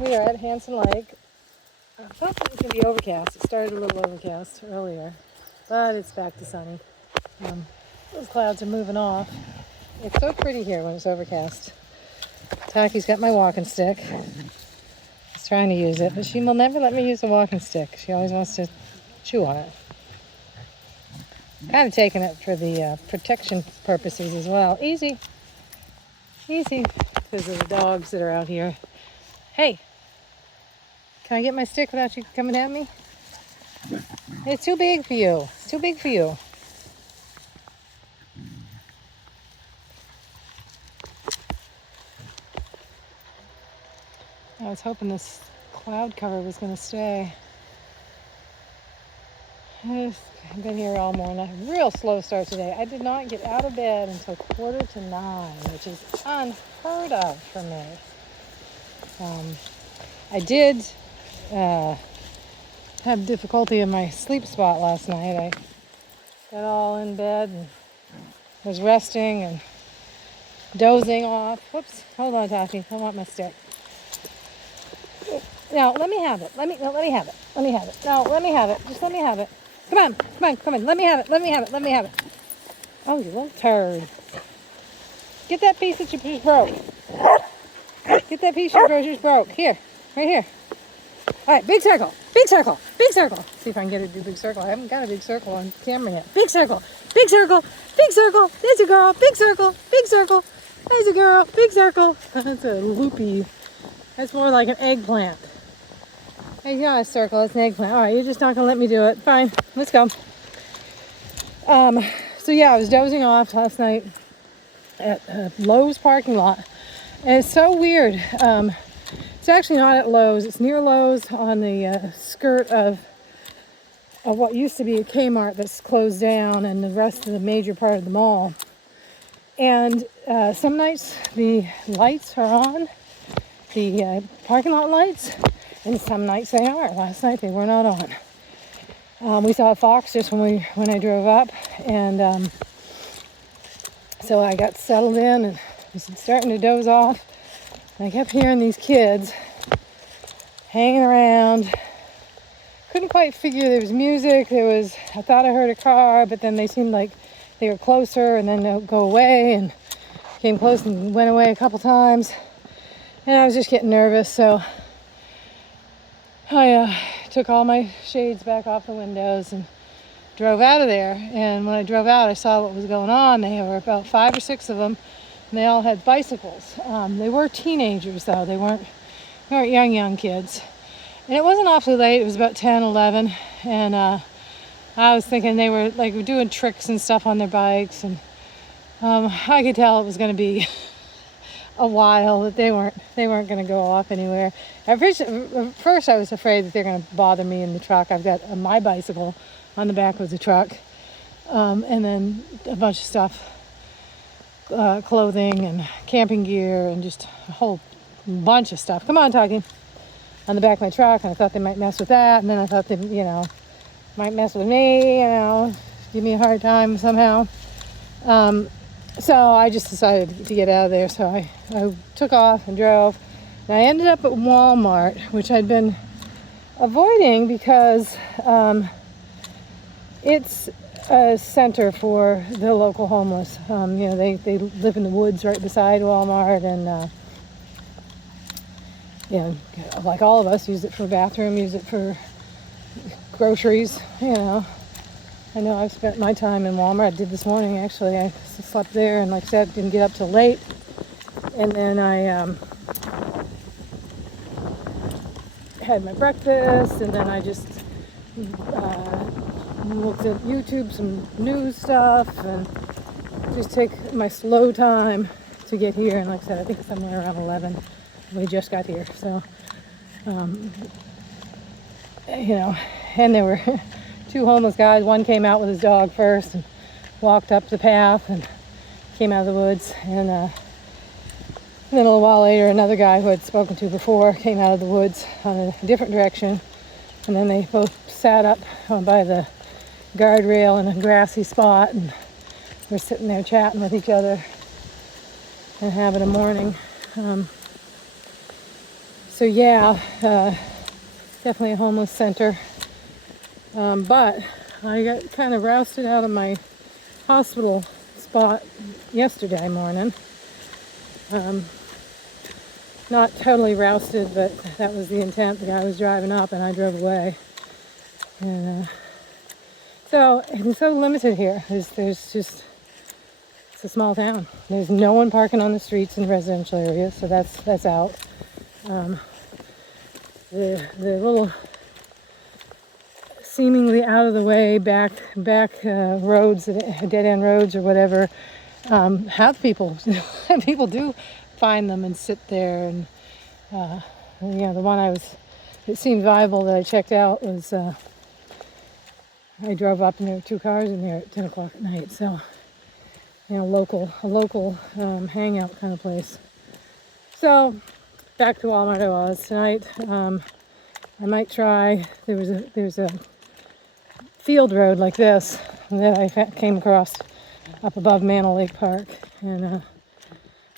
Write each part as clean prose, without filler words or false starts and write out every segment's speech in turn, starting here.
We are at Hanson Lake. I thought it was going to be overcast. It started a little overcast earlier, but it's back to sunny. Those clouds are moving off. It's so pretty here when it's overcast. Taki's got my walking stick. She's trying to use it, but she will never let me use the walking stick. She always wants to chew on it. Kind of taking it for the protection purposes as well. Easy. Easy. Because of the dogs that are out here. Hey. Can I get my stick without you coming at me? It's too big for you. It's too big for you. I was hoping this cloud cover was going to stay. I've been here all morning. A real slow start today. I did not get out of bed until 8:45, which is unheard of for me. I did have difficulty in my sleep spot last night. I got all in bed and was resting and dozing off. Whoops, hold on, Taki. I want my stick. No, let me have it. Let me have it. Let me have it. No, let me have it. Just let me have it. Come on. Let me have it. Let me have it. Oh, you little turd. Get that piece that you just broke. Get that piece you just broke. Here. Right here. All right, big circle. See if I can get it to do big circle. I haven't got a big circle on camera yet. Big circle. There's a girl. Big circle. There's a girl. Big circle. That's a loopy. That's more like an eggplant. It's not a circle, it's an eggplant. All right, you're just not going to let me do it. Fine, let's go. So yeah, I was dozing off last night at Lowe's parking lot. And it's so weird. It's actually not at Lowe's. It's near Lowe's on the skirt of what used to be a Kmart that's closed down and the rest of the major part of the mall. And some nights the lights are on, the parking lot lights, and some nights they aren't. Last night they were not on. We saw a fox just when I drove up, and so I got settled in and was starting to doze off. And I kept hearing these kids hanging around. Couldn't quite figure there was music. I thought I heard a car, but then they seemed like they were closer and then they'll go away and came close and went away a couple times. And I was just getting nervous, so I took all my shades back off the windows and drove out of there. And when I drove out, I saw what was going on. There were about 5 or 6 of them, and they all had bicycles. They were teenagers, though. They weren't young kids. And it wasn't awfully late. It was about 10, 11. And I was thinking they were like doing tricks and stuff on their bikes. And I could tell it was going to be a while, that they weren't going to go off anywhere. At first I was afraid that they're going to bother me in the truck. I've got my bicycle on the back of the truck, and then a bunch of stuff, clothing and camping gear and just a whole bunch of stuff. Come on, Taki. On the back of my truck, and I thought they might mess with that, and then I thought they, might mess with me, give me a hard time somehow. So I just decided to get out of there. So I took off and drove. And I ended up at Walmart, which I'd been avoiding because it's a center for the local homeless. They live in the woods right beside Walmart, and like all of us, use it for a bathroom, use it for groceries. I know I've spent my time in Walmart. I did this morning, actually. I slept there, and like I said, didn't get up till late. And then I had my breakfast, and then I just looked at YouTube, some news stuff, and just take my slow time to get here. And like I said, I think somewhere around 11, we just got here. So, and there were 2 homeless guys. One came out with his dog first and walked up the path and came out of the woods. And then a little while later, another guy who I'd spoken to before came out of the woods on a different direction. And then they both sat up by the guardrail in a grassy spot and were sitting there chatting with each other and having a morning. So yeah, definitely a homeless center. But I got kind of rousted out of my hospital spot yesterday morning. Not totally rousted, but that was the intent. The guy was driving up and I drove away. And so it's so limited here. There's just, it's a small town. There's no one parking on the streets in the residential areas, so that's out. The little seemingly out of the way back roads, dead end roads or whatever, have people. People do find them and sit there. And the one it seemed viable that I checked out was I drove up and there were 2 cars in there at 10 o'clock at night. So a local hangout kind of place. So back to Walmart I was tonight. I might try. There's a field road like this that I came across up above Mantle Lake Park, and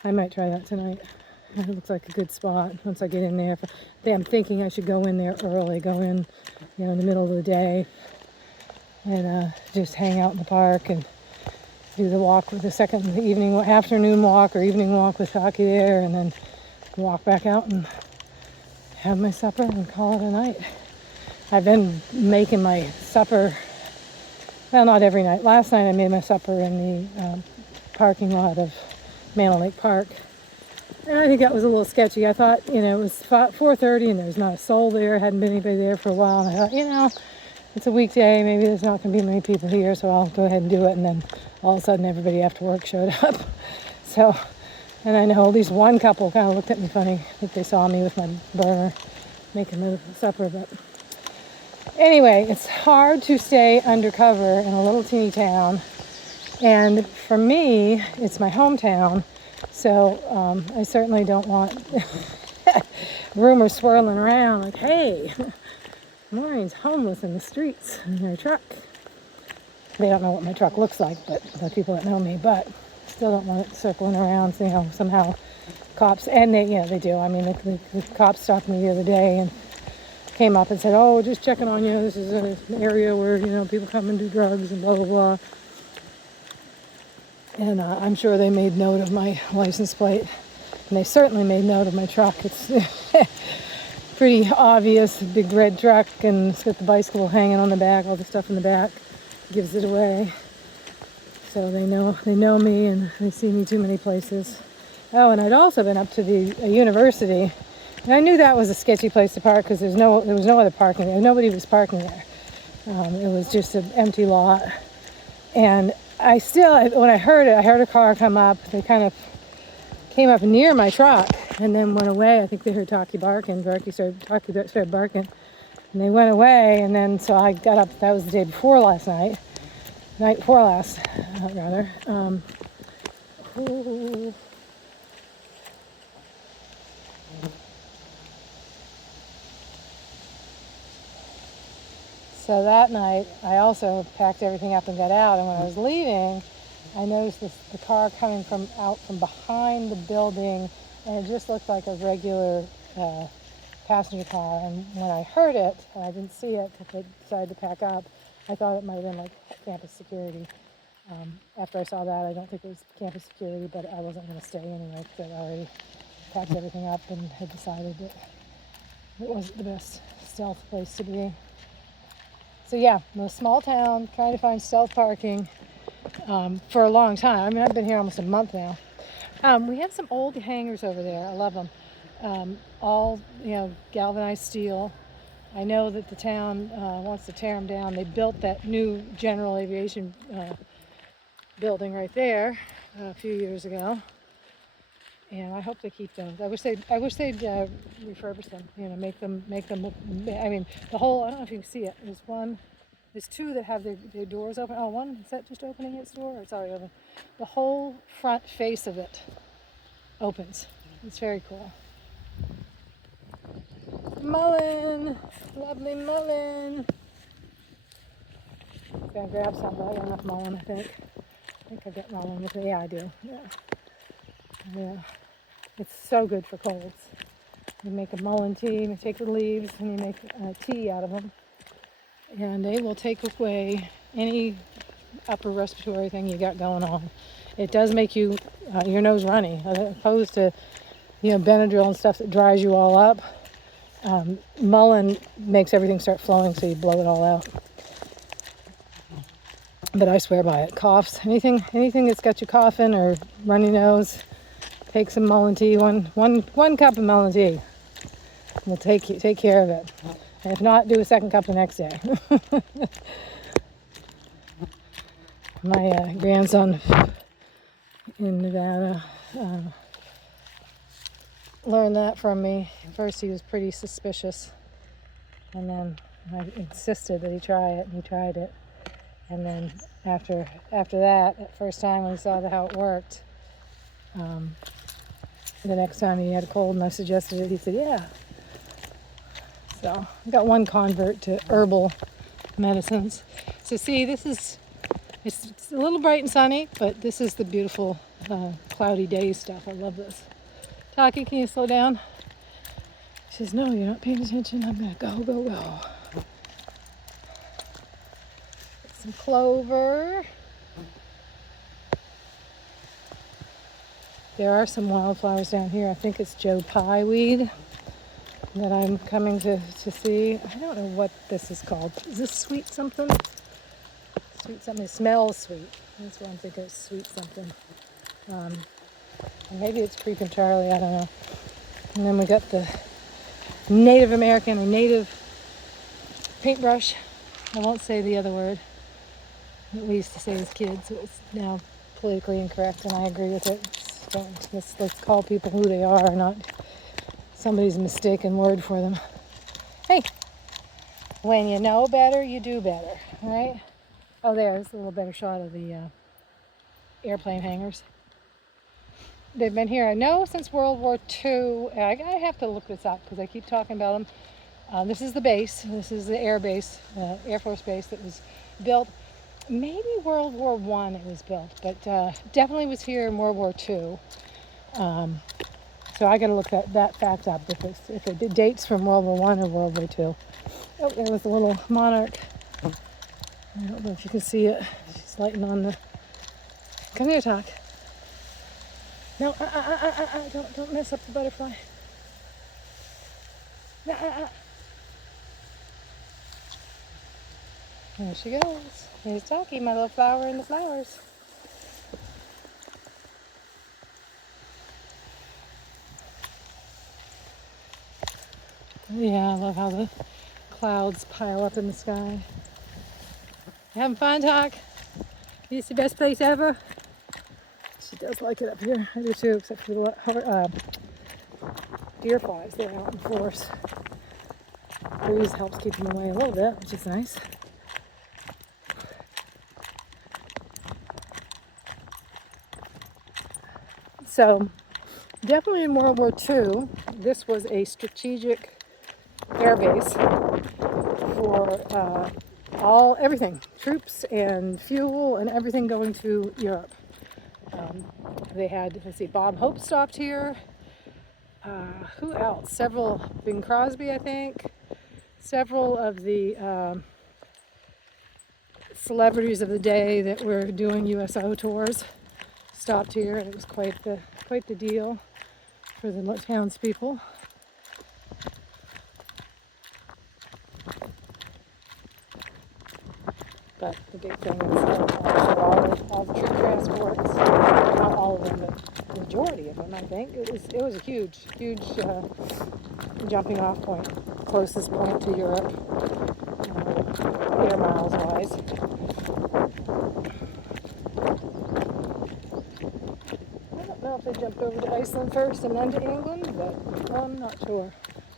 I might try that tonight. It looks like a good spot once I get in there. I'm thinking I should go in there early, go in, in the middle of the day, and just hang out in the park and do the walk with the afternoon walk or evening walk with Taki there, and then walk back out and have my supper and call it a night. I've been making my supper, well, not every night. Last night I made my supper in the parking lot of Mantle Lake Park. And I think that was a little sketchy. I thought, it was 4:30 and there was not a soul there. Hadn't been anybody there for a while. And I thought, it's a weekday. Maybe there's not going to be many people here, so I'll go ahead and do it. And then all of a sudden everybody after work showed up. So, and I know at least one couple kind of looked at me funny that they saw me with my burner making the supper. But anyway, it's hard to stay undercover in a little teeny town. And for me, it's my hometown. So I certainly don't want rumors swirling around like, hey, Maureen's homeless in the streets in her truck. They don't know what my truck looks like, but the people that know me, but still don't want it circling around, somehow cops, and they do. I mean, the cops stopped me the other day and came up and said, oh, just checking on you. This is an area where, people come and do drugs and blah, blah, blah. And I'm sure they made note of my license plate. And they certainly made note of my truck. It's pretty obvious, big red truck, and it's got the bicycle hanging on the back, all the stuff in the back gives it away. So they know me, and they see me too many places. Oh, and I'd also been up to a university. And I knew that was a sketchy place to park because there was no other parking there. Nobody was parking there. It was just an empty lot. And when I heard it, I heard a car come up. They kind of came up near my truck and then went away. I think they heard Taki barking. Taki started barking. And they went away, and then so I got up. That was the day before last night. Night before last, rather. So that night, I also packed everything up and got out. And when I was leaving, I noticed the car coming out from behind the building, and it just looked like a regular passenger car. And when I heard it, and I didn't see it, because I decided to pack up, I thought it might have been like campus security. After I saw that, I don't think it was campus security, but I wasn't going to stay anyway because I'd already packed everything up and had decided that it wasn't the best stealth place to be. So yeah, in a small town, trying to find stealth parking for a long time. I mean, I've been here almost a month now. We have some old hangars over there. I love them. All, galvanized steel. I know that the town wants to tear them down. They built that new general aviation building right there a few years ago, and I hope they keep those. I wish they'd refurbish them. Make them. I mean, the whole. I don't know if you can see it. There's two that have their doors open. Oh, one is that just opening its door, or it's already open? The whole front face of it opens. It's very cool. Mullen, lovely mullen. I'm gonna grab some, but I got enough mullen, I think. I think I got mullen with me. Yeah, I do. Yeah. It's so good for colds. You make a mullein tea, you take the leaves and you make tea out of them. And they will take away any upper respiratory thing you got going on. It does make you your nose runny, as opposed to Benadryl and stuff that dries you all up. Mullein makes everything start flowing, so you blow it all out. But I swear by it. Coughs, anything that's got you coughing or runny nose, take some mullein tea. One cup of mullein tea will take care of it. And if not, do a second cup the next day. My grandson in Nevada learned that from me. First he was pretty suspicious, and then I insisted that he try it, and he tried it. And then after that first time when he saw how it worked, the next time he had a cold and I suggested it, he said, yeah. So I got one convert to herbal medicines. So see, it's a little bright and sunny, but this is the beautiful cloudy day stuff. I love this. Taki, can you slow down? She says, no, you're not paying attention. I'm going to go. Some clover. There are some wildflowers down here. I think it's Joe Pye weed that I'm coming to see. I don't know what this is called. Is this sweet something? Sweet something. It smells sweet. That's what I'm thinking. It's sweet something. Maybe it's Creeping Charlie. I don't know. And then we got the Native American or native paintbrush. I won't say the other word that we used to say as kids. It's now politically incorrect, and I agree with it. Let's call people who they are, not somebody's mistaken word for them. Hey, when you know better, you do better, right? Oh, there's a little better shot of the airplane hangars. They've been here, I know, since World War II. I have to look this up because I keep talking about them. This is the base. This is the air base, Air Force Base that was built. Maybe World War I it was built, but definitely was here in World War II. So I got to look that fact up if it dates from World War I or World War II. Oh, there was a little monarch. I don't know if you can see it. She's lighting on the. Come here, Talk. No, don't mess up the butterfly. There she goes. Here's Taki, my little flower in the flowers. Yeah, I love how the clouds pile up in the sky. You having fun, Talk? Is this the best place ever? She does like it up here. I do too, except for the deer flies. They're out in force. Breeze helps keep them away a little bit, which is nice. So, definitely in World War II, this was a strategic air base for everything, troops and fuel and everything going to Europe. They had, Bob Hope stopped here. Who else? Bing Crosby, I think. Several of the celebrities of the day that were doing USO tours stopped here, and it was quite the deal for the townspeople. But the big thing is all the troop transports, not all of them, but the majority of them, I think. It was a huge jumping off point, closest point to Europe, air miles wise. I don't know if they jumped over to Iceland first and then to England, but I'm not sure.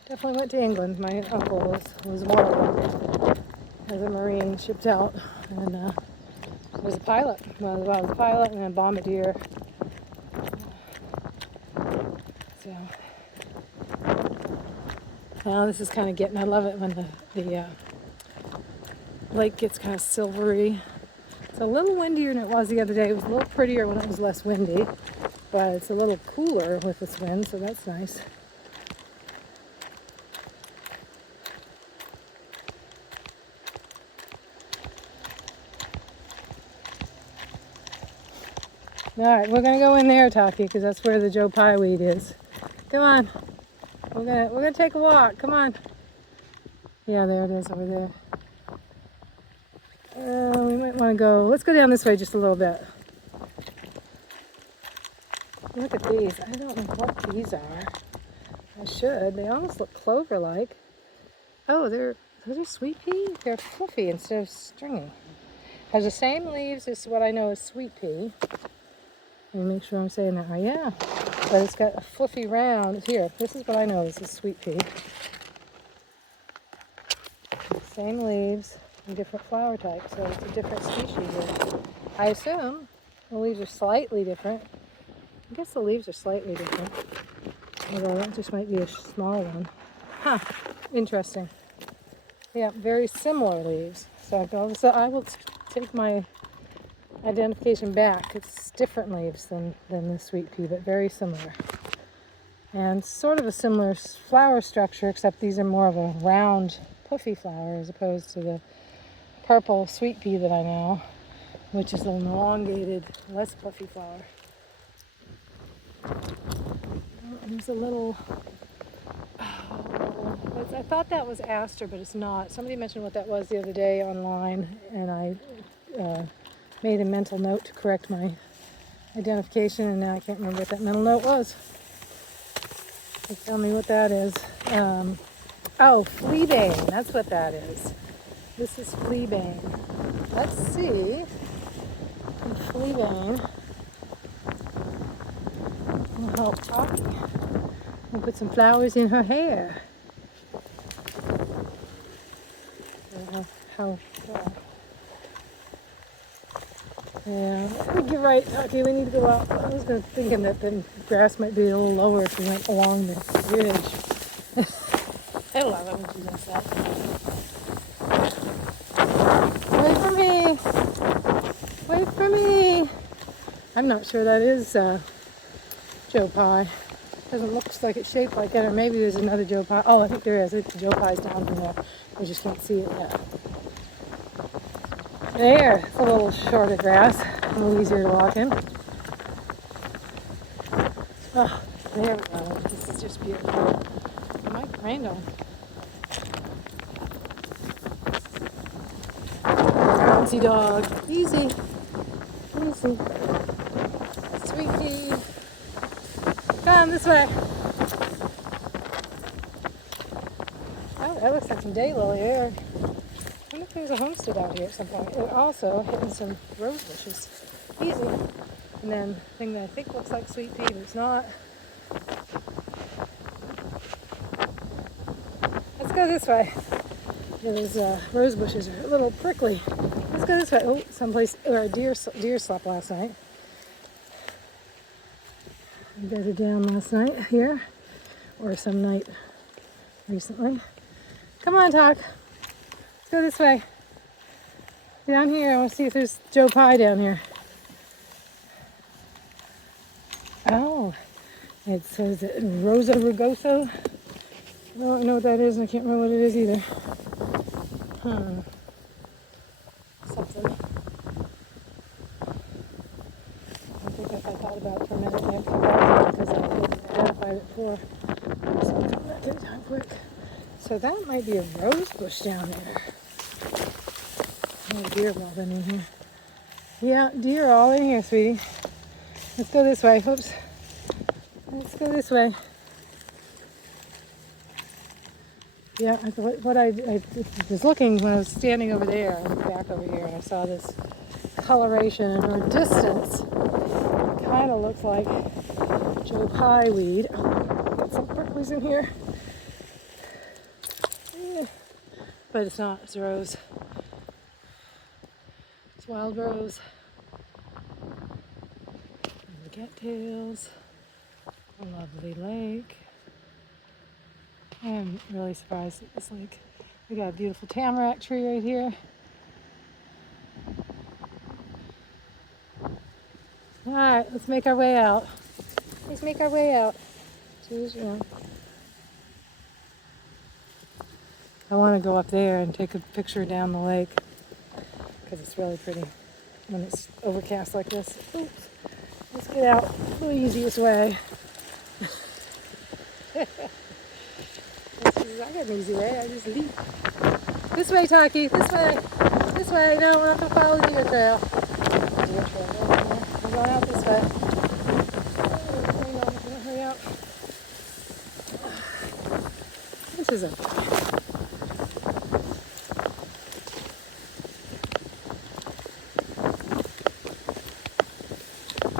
Definitely went to England. My uncle was one of them. As a Marine, shipped out, and was a pilot. Well, I was a pilot and a bombardier. So now this is kind of getting. I love it when the lake gets kind of silvery. It's a little windier than it was the other day. It was a little prettier when it was less windy, but it's a little cooler with this wind, so that's nice. All right, we're gonna go in there, Taki, because that's where the Joe Pye weed is. Come on. We're gonna take a walk. Come on. Yeah, there it is over there. We might want to go. Let's go down this way just a little bit. Look at these. I don't know what these are. I should. They almost look clover-like. Oh, those are sweet pea. They're fluffy instead of stringy. Has the same leaves as what I know is sweet pea. Let me make sure I'm saying that right. Yeah, but it's got a fluffy round. Here, this is what I know is a sweet pea. Same leaves and different flower types, so it's a different species. I assume the leaves are slightly different. I guess the leaves are slightly different. Although that just might be a small one. Huh, interesting. Yeah, very similar leaves. So I will take my identification back. It's different leaves than the sweet pea, but very similar. And sort of a similar flower structure, except these are more of a round, puffy flower as opposed to the purple sweet pea that I know, which is an elongated, less puffy flower. There's a little, I thought that was aster, but it's not. Somebody mentioned what that was the other day online, and I made a mental note to correct my identification, and now I can't remember what that mental note was. So tell me what that is. Oh, fleabane, that's what that is. This is fleabane. Let's see if fleabane will help Taki. We'll put some flowers in her hair. Yeah, I think you're right, Taki. We need to go up. I was thinking that the grass might be a little lower if we went along the ridge. I love it when she does that. Wait for me! Wait for me! I'm not sure that is Joe Pye. Doesn't look like it's shaped like it, or maybe there's another Joe Pye. Oh, I think there is. I think the Joe Pye's down from there. We just can't see it yet. There, it's a little shorter grass, a little easier to walk in. Oh, there we go. This is just beautiful. It might rain on. Bouncy dog. Easy. Easy. Sweet pea. Come this way. Oh, that looks like some daylily there. I wonder if there's a homestead out here at some point. It also hitting some rose bushes. Easy. And then thing that I think looks like sweet pea, but it's not. Let's go this way. Yeah, those rose bushes are a little prickly. Let's go this way. Oh, someplace where a deer slept last night. I bedded down last night here, or some night recently. Come on, Talk. Let's go this way. Down here, I want to see if there's Joe Pye down here. Oh, it says Rosa rugosa. I don't know what that is, and I can't remember what it is either. Something. I think if I thought about it for a minute, I have to go back because I didn't identify it before. So I'll come back in time quick. So that might be a rose bush down there. Oh, deer all been in here. Yeah, deer all in here, sweetie. Let's go this way. Oops. Let's go this way. Yeah, what I was looking when I was standing over there, I looked back over here, and I saw this coloration or distance. It kind of looks like Joe Pye weed. Oh, got some pricklies in here. Yeah. But it's not, it's rose. It's wild rose. And the cattails. A lovely lake. I am really surprised at this lake. We got a beautiful tamarack tree right here. All right, let's make our way out. Let's make our way out. Choose one. I want to go up there and take a picture down the lake because it's really pretty when it's overcast like this. Oops. get out the easiest way. I got an easy way, I just leap. This way, Taki, this way. This way, no, we're not going to follow the deer trail. Deer trail, we're going out this way. Hang on, hurry up. This is okay.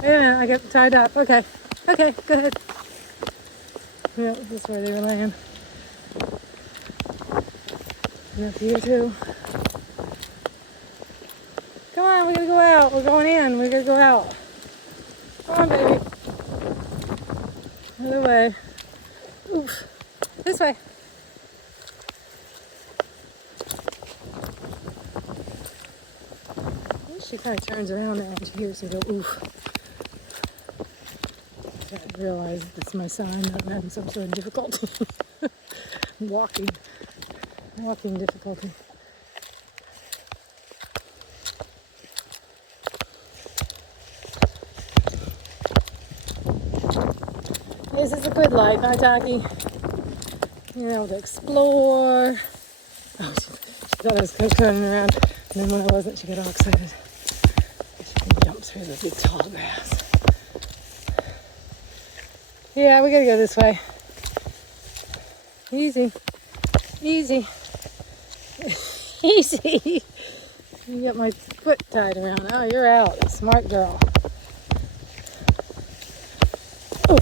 Wait a minute, I get tied up. Okay. Okay, go ahead. Yeah, this is where they were laying. And up here too. Come on, we gotta go out. We're going in. We gotta go out. Come on, baby. Other way. Oof. This way. She kind of turns around now and she hears me go, oof. I realize that's my sign that I'm having some sort of difficulty. Walking difficulty. This is a good life, huh, Taki? You're able to explore. Oh, she thought I was turning around, and then when I wasn't, she got all excited. She can jump through the big tall grass. Yeah, we gotta go this way. Easy. Easy. Easy. You got my foot tied around. Oh, you're out. Smart girl. Ooh.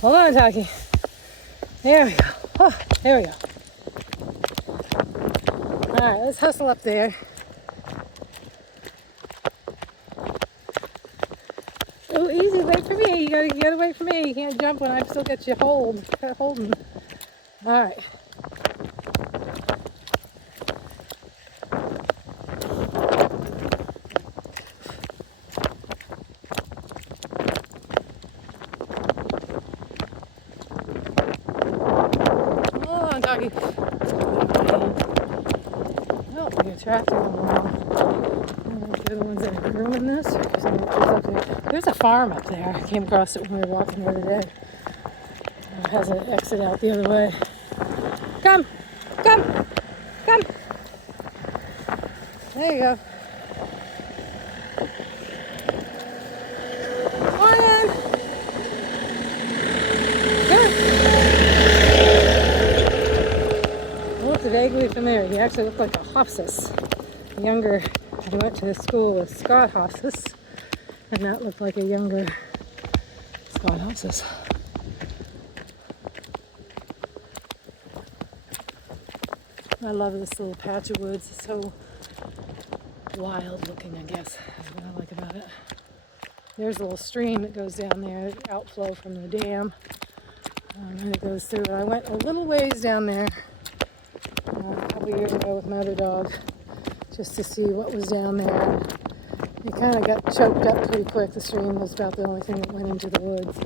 Hold on, Taki. There we go. Oh, there we go. All right, let's hustle up there. Oh, easy. Wait for me. You gotta wait for me. You can't jump when I've still got you holding. All right. Hold on, Taki. Oh, we got tractor on the wall. They're the ones that are grooming this. There's a farm up there. I came across it when we were walking the other day. It has an exit out the other way. Come! Come! Come! There you go. Come on in! Come on! He looked vaguely familiar. He actually looked like a Hofsis. Younger. I went to the school with Scott Hofsis, and that looked like a younger Scott Hofsis. I love this little patch of woods. It's so wild looking, I guess, is what I like about it. There's a little stream that goes down there, outflow from the dam, and it goes through. I went a little ways down there a couple years ago with my other dog just to see what was down there. It kind of got choked up pretty quick. The stream was about the only thing that went into the woods.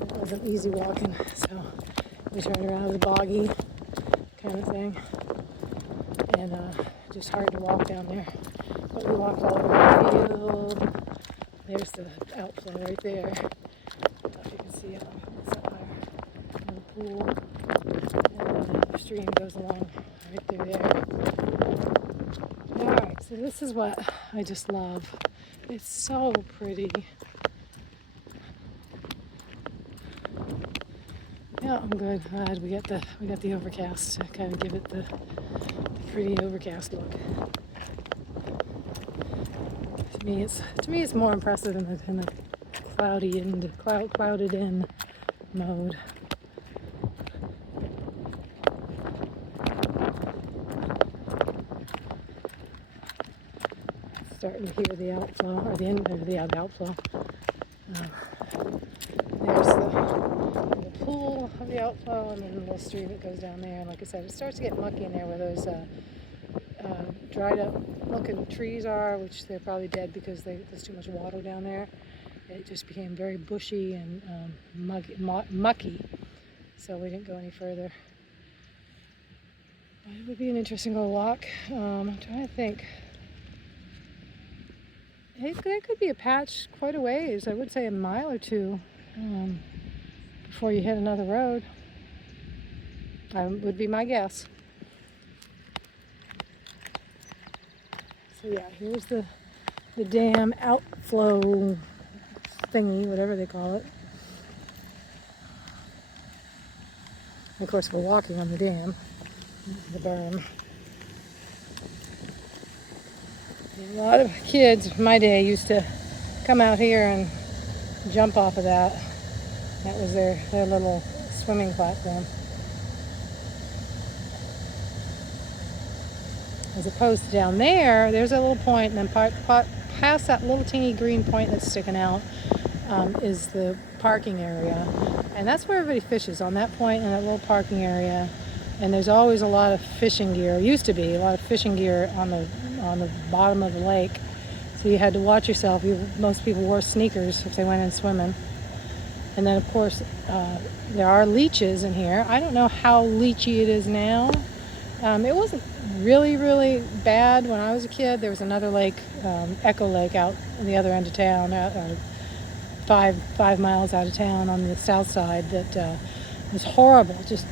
It wasn't easy walking, so we turned around. It was boggy kind of thing, and just hard to walk down there. But we walked all over the field. There's the outflow right there. I don't know if you can see it somewhere in the pool. And the stream goes along right through there. Alright, so this is what I just love. It's so pretty. Yeah, I'm good. Glad we got the overcast to kind of give it the pretty overcast look. To me, it's more impressive in the clouded in mode. Starting to hear the outflow, or the end of the outflow. There's the pool of the outflow, and then the little stream that goes down there. And like I said, it starts to get mucky in there where those dried up looking trees are, which they're probably dead because there's too much water down there. It just became very bushy and mucky, so we didn't go any further. But it would be an interesting little walk. I'm trying to think. there could be a patch quite a ways. I would say a mile or two before you hit another road. Would be my guess. So yeah, here's the dam outflow thingy, whatever they call it. And of course, we're walking on the dam, the berm. A lot of kids my day used to come out here and jump off of that. That was their little swimming platform. As opposed to down there, there's a little point, and then past that little teeny green point that's sticking out is the parking area. And that's where everybody fishes, on that point in that little parking area. And there's always a lot of fishing gear, used to be a lot of fishing gear on the bottom of the lake. So you had to watch yourself. Most people wore sneakers if they went in swimming. And then, of course, there are leeches in here. I don't know how leechy it is now. It wasn't really, really bad when I was a kid. There was another lake, Echo Lake, out on the other end of town, 5 miles out of town on the south side, that was horrible, just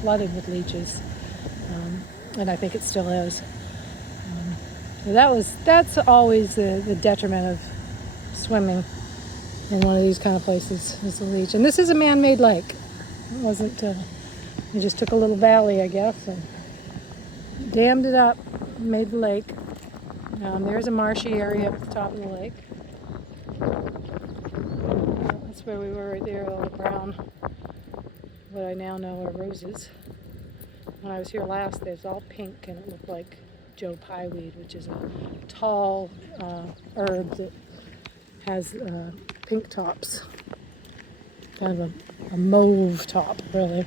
flooded with leeches, and I think it still is. That's always the detriment of swimming in one of these kind of places, is the leech. And this is a man-made lake. It wasn't. They just took a little valley, I guess, and dammed it up, made the lake. There's a marshy area at the top of the lake. That's where we were right there, all the brown, what I now know are roses. When I was here last, it was all pink, and it looked like Joe Pyeweed, which is a tall herb that has pink tops. Kind of a mauve top, really.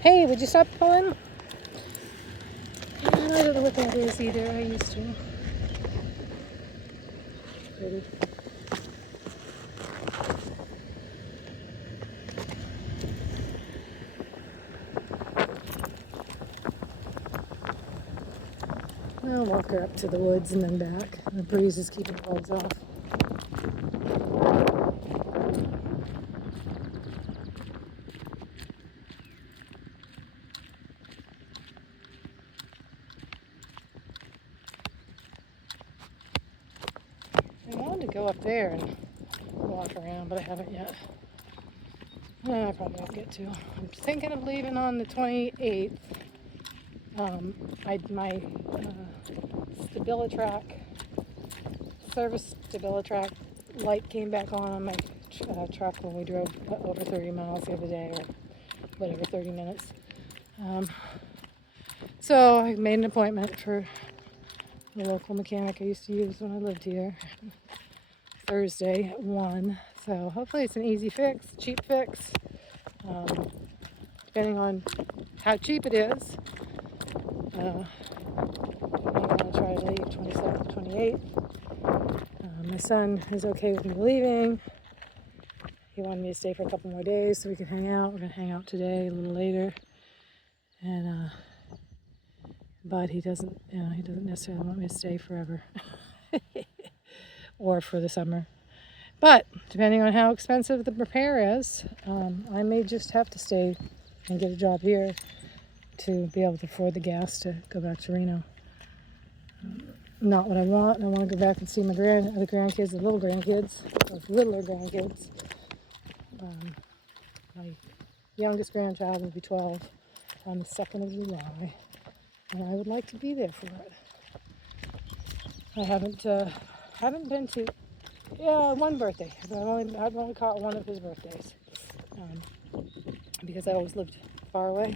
Hey, would you stop pulling? I don't know what that is either. I used to. Pretty. I'll walk her up to the woods and then back. The breeze is keeping the bugs off. I wanted to go up there and walk around, but I haven't yet. I probably won't get to. I'm thinking of leaving on the 28th. My service StabiliTrak light came back on my truck when we drove over 30 miles the other day, or whatever, 30 minutes. So I made an appointment for the local mechanic I used to use when I lived here, Thursday at 1. So hopefully it's an easy fix, cheap fix, depending on how cheap it is. I'm going to try to leave 27th, 28th. My son is okay with me leaving. He wanted me to stay for a couple more days so we could hang out. We're going to hang out today, a little later. And but he doesn't necessarily want me to stay forever or for the summer. But depending on how expensive the repair is, I may just have to stay and get a job here to be able to afford the gas to go back to Reno. Not what I want. I want to go back and see my other grandkids, the little grandkids, those littler grandkids. My youngest grandchild will be 12 on the 2nd of July, and I would like to be there for it. I haven't been to one birthday. I've only caught one of his birthdays because I always lived far away.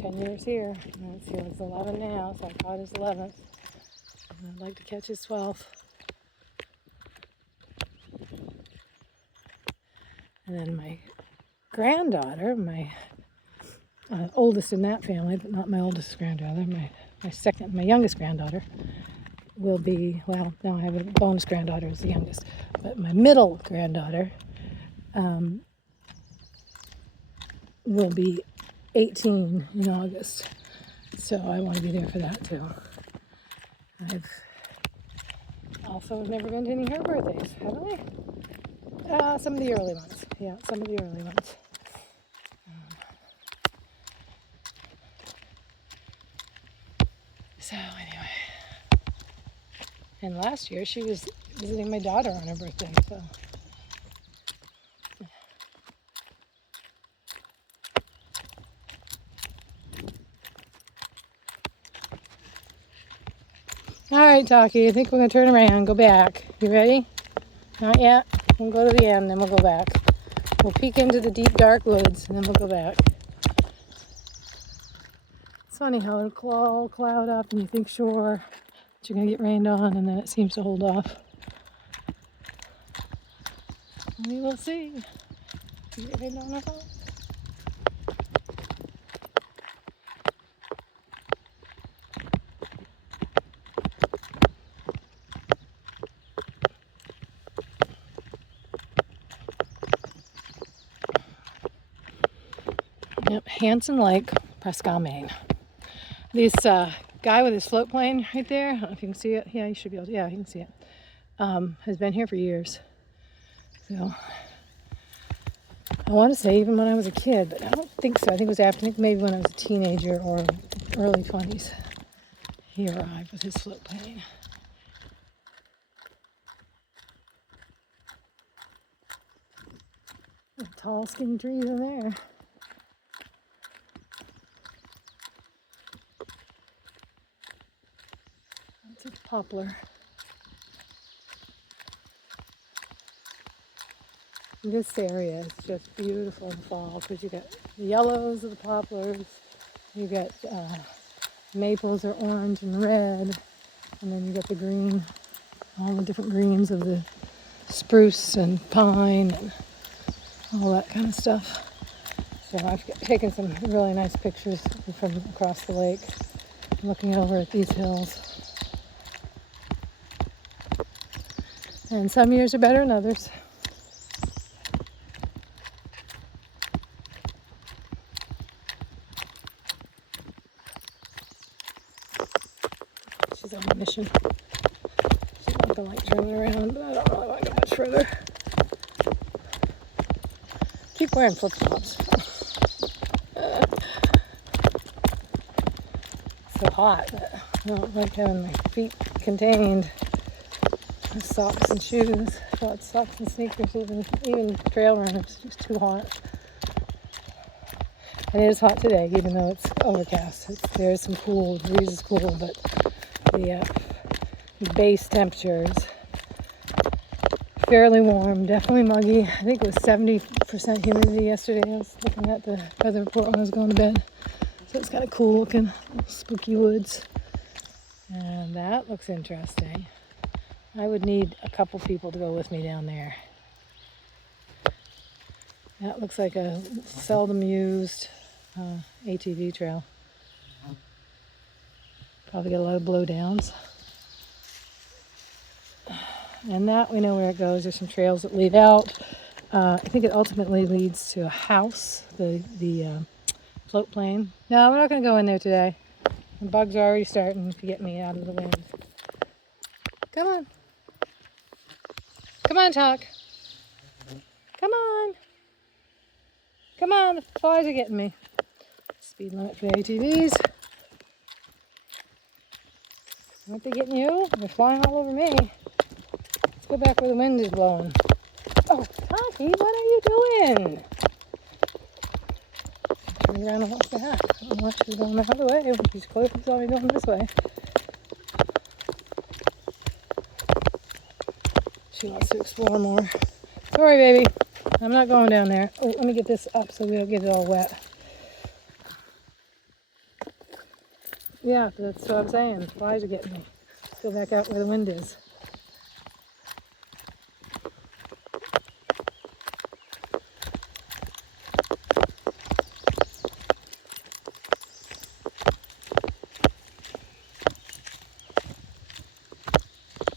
10 years here. Let's see, it's 11 now, so I caught his 11th. And I'd like to catch his 12th. And then my granddaughter, my oldest in that family, but not my oldest granddaughter, my youngest granddaughter, will be, well, now I have a bonus granddaughter as the youngest, but my middle granddaughter will be 18 in August, so I want to be there for that too. Also, I've never been to any of her birthdays, have I? Some of the early ones. Yeah, some of the early ones. So anyway, and last year she was visiting my daughter on her birthday, so. All right, Taki, I think we're gonna turn around, go back. You ready? Not yet. We'll go to the end, then we'll go back. We'll peek into the deep, dark woods, and then we'll go back. It's funny how it'll all cloud up, and you think, sure, that you're gonna get rained on, and then it seems to hold off. We will see. You get rained on or not? Yep, Hanson Lake, Prescott, Maine. This guy with his float plane right there, I don't know if you can see it. Yeah, you should be able to. Yeah, you can see it. Has been here for years. So I want to say even when I was a kid, but I don't think so. I think it was after, I think maybe when I was a teenager or early 20s. He arrived with his float plane. Tall, skinny trees in there. That's a poplar. This area is just beautiful in the fall because you got the yellows of the poplars, you got maples are orange and red, and then you got the green, all the different greens of the spruce and pine and all that kind of stuff. So I've taken some really nice pictures from across the lake, looking over at these hills. And some years are better than others. She's on a mission. She's not gonna like turning around, but I don't really want to go much further. Keep wearing flip-flops. So hot. I don't like having my feet contained. Socks and shoes. Short socks and sneakers, even trail runners. It's just too hot. And it is hot today, even though it's overcast. There's some cool, the breeze is cool, but the base temperature is fairly warm, definitely muggy. I think it was 70% humidity yesterday. I was looking at the weather report when I was going to bed. So it's kind of cool looking, spooky woods. And that looks interesting. I would need a couple people to go with me down there. That looks like a seldom used ATV trail. Probably got a lot of blowdowns. And that we know where it goes. There's some trails that lead out. I think it ultimately leads to a house, the float plane. No, we're not going to go in there today. The bugs are already starting to get me out of the wind. Come on. Come on, Talk. Come on. Come on, the flies are getting me. Speed limit for the ATVs. Aren't they getting you? They're flying all over me. Let's go back where the wind is blowing. Oh, Taki, what are you doing? Turn around and watch the hat. I don't know why she's going the other way. She's close to me going this way. She wants to explore more. Sorry, baby. I'm not going down there. Oh, let me get this up so we don't get it all wet. Yeah, that's what I'm saying. The flies are getting me. Let's go back out where the wind is.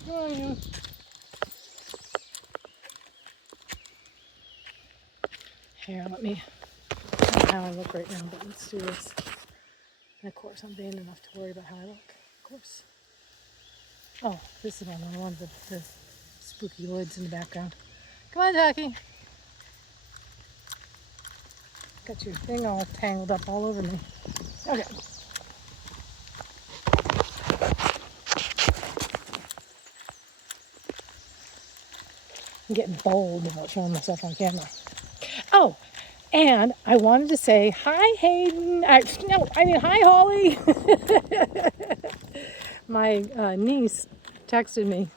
Come on, you. Here, let me, I don't know how I look right now, but let's do this. And of course, I'm vain enough to worry about how I look. Of course. Oh, this is one of the spooky woods in the background. Come on, Taki. Got your thing all tangled up all over me. Okay. I'm getting bold about showing myself on camera. Oh, and I wanted to say hi, Hayden. Hi, Holly. My niece texted me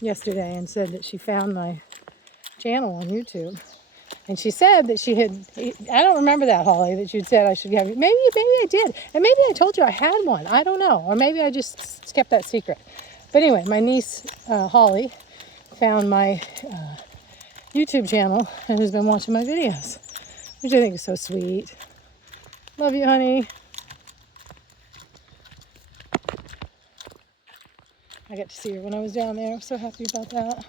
yesterday and said that she found my channel on YouTube. And she said that she had, I don't remember that, Holly, that you'd said I should have, maybe I did. And maybe I told you I had one. I don't know. Or maybe I just kept that secret. But anyway, my niece, Holly, found my YouTube channel and has been watching my videos, which I think is so sweet. Love you, honey. I got to see her when I was down there. I'm so happy about that.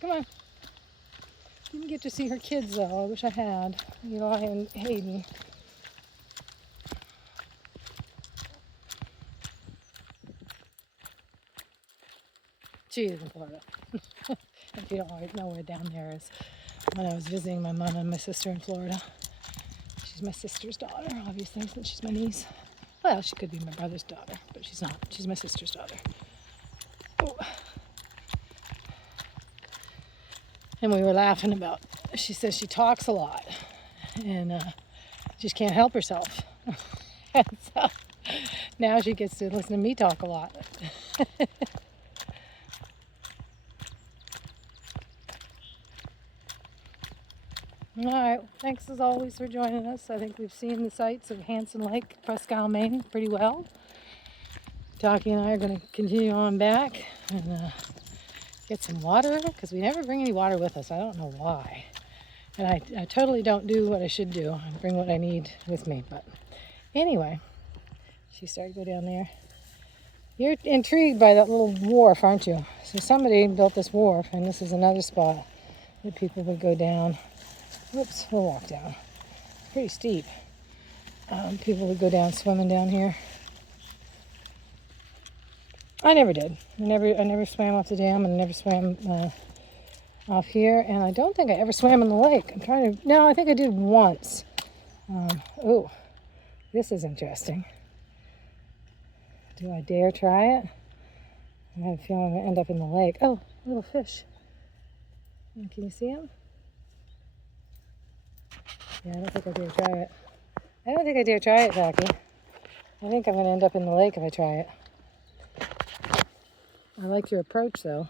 Come on. Didn't get to see her kids though. I wish I had. Eli and Hayden. She is in Florida. If you don't already know where down there is. When I was visiting my mom and my sister in Florida. She's my sister's daughter, obviously, since she's my niece. Well, she could be my brother's daughter, but she's not. She's my sister's daughter. Oh. And we were laughing about, she says she talks a lot and just can't help herself. And so now she gets to listen to me talk a lot. All right, thanks as always for joining us. I think we've seen the sights of Hanson Lake, Presque Isle, Maine pretty well. Taki and I are going to continue on back and get some water because we never bring any water with us. I don't know why. And I totally don't do what I should do. I bring what I need with me. But anyway, she started to go down there. You're intrigued by that little wharf, aren't you? So somebody built this wharf, and this is another spot that people would go down. Whoops, we'll walk down. It's pretty steep. People would go down swimming down here. I never did. I never swam off the dam, and I never swam off here. And I don't think I ever swam in the lake. No, I think I did once. Oh, this is interesting. Do I dare try it? I have a feeling I'm going to end up in the lake. Oh, little fish. Can you see them? Yeah, I don't think I dare try it. I don't think I dare try it, Taki. I think I'm going to end up in the lake if I try it. I like your approach, though.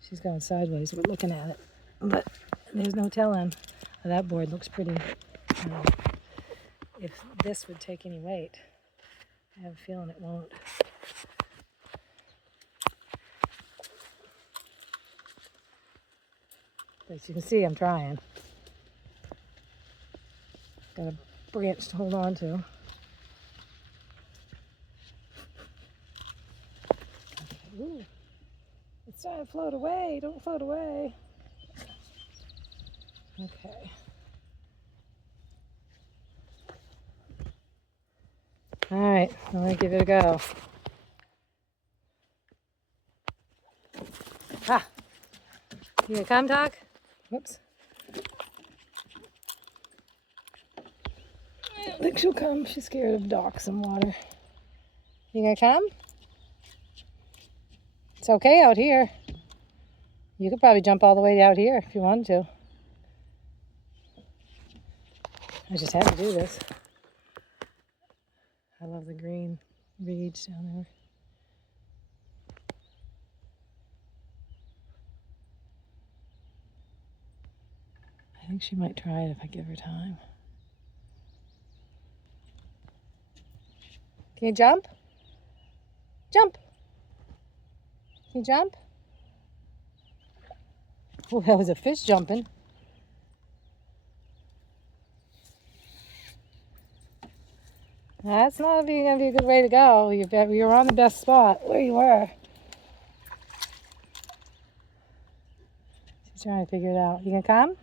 She's going sideways. We're looking at it. But there's no telling. That board looks pretty. If this would take any weight, I have a feeling it won't. But as you can see, I'm trying. Got a branch to hold on to. Ooh, it's trying to float away. Don't float away. Okay. All right, I'm gonna give it a go. Ah, you gonna come, Doc? Whoops. I don't think she'll come. She's scared of docks and water. You gonna come? It's okay out here. You could probably jump all the way out here if you wanted to. I just had to do this. I love the green reeds down there. I think she might try it if I give her time. Can you jump? Jump! Can you jump? Oh, that was a fish jumping. That's not going to be a good way to go. You're on the best spot where you were. She's trying to figure it out. You gonna come?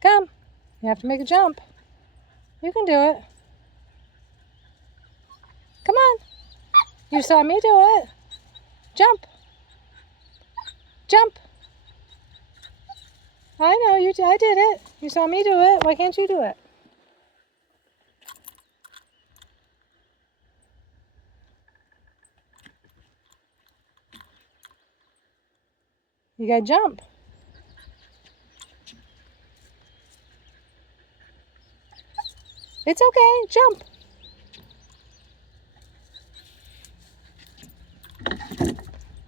Come. You have to make a jump. You can do it. You saw me do it. Jump. Jump. I know, I did it. You saw me do it. Why can't you do it? You gotta jump. It's okay, jump.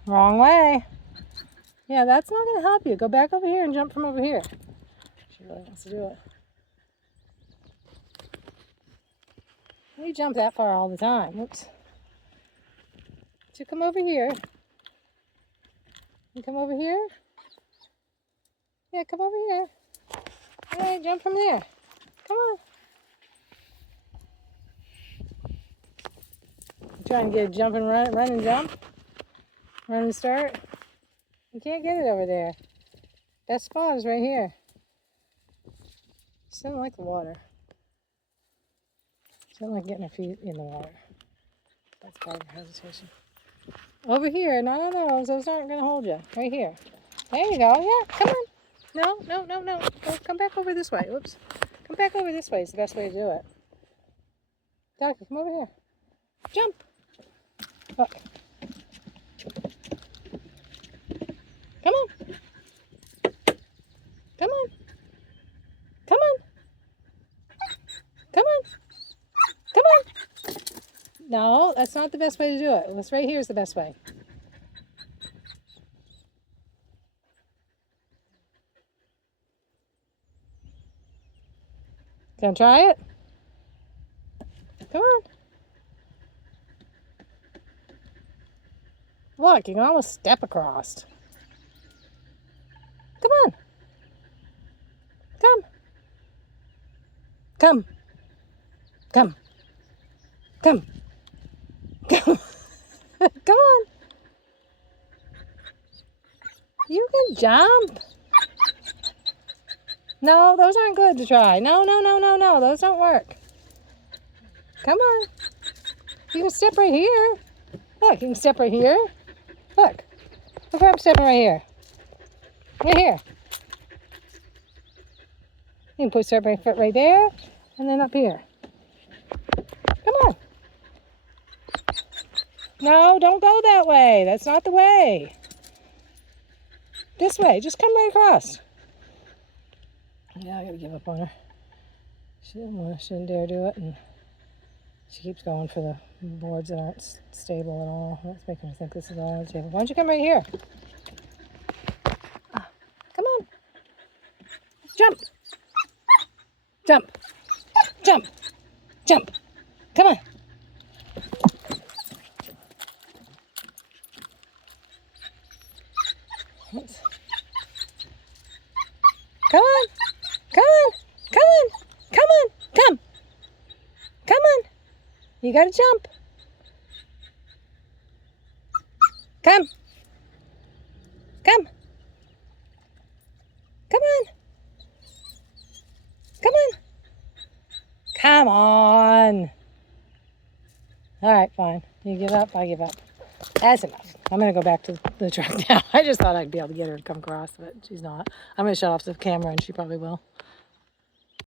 Wrong way. Yeah, that's not gonna help you. Go back over here and jump from over here. She really wants to do it. You jump that far all the time. Oops. So come over here. You come over here? Yeah, come over here. Hey, jump from there. Come on. You trying to get a jump and run and jump? Run and start? You can't get it over there. Best spot is right here. She doesn't like the water. She doesn't like getting her feet in the water. That's part of her hesitation. Over here, not on those. Those aren't going to hold you. Right here. There you go. Yeah, come on. No. Go, come back over this way. Whoops. Come back over this way is the best way to do it. Taki, come over here. Jump. Look. Come on. Come on. Come on. Come on. Come on. No, that's not the best way to do it. This right here is the best way. Gonna try it? Come on. Look, you can almost step across. Come on. Come. Come. Come. Come. Come. Come on. You can jump. No, those aren't good to try. No. Those don't work. Come on. You can step right here. Look, you can step right here. Look. Look where I'm stepping right here. Right here. You can put step right foot right there and then up here. Come on. No, don't go that way. That's not the way. This way. Just come right across. Yeah, I gotta give up on her. She didn't dare do it, and she keeps going for the boards that aren't stable at all. That's making her think this is all unstable. Why don't you come right here? Come on. Jump. Jump. Jump. Jump. Come on. Come on. Come on. Come on. Come on. Come. Come on. You gotta jump. Come. Come. Come on. Come on. Come on. All right, fine. You give up, I give up. That's enough. I'm going to go back to the truck now. I just thought I'd be able to get her to come across, but she's not. I'm going to shut off the camera and she probably will.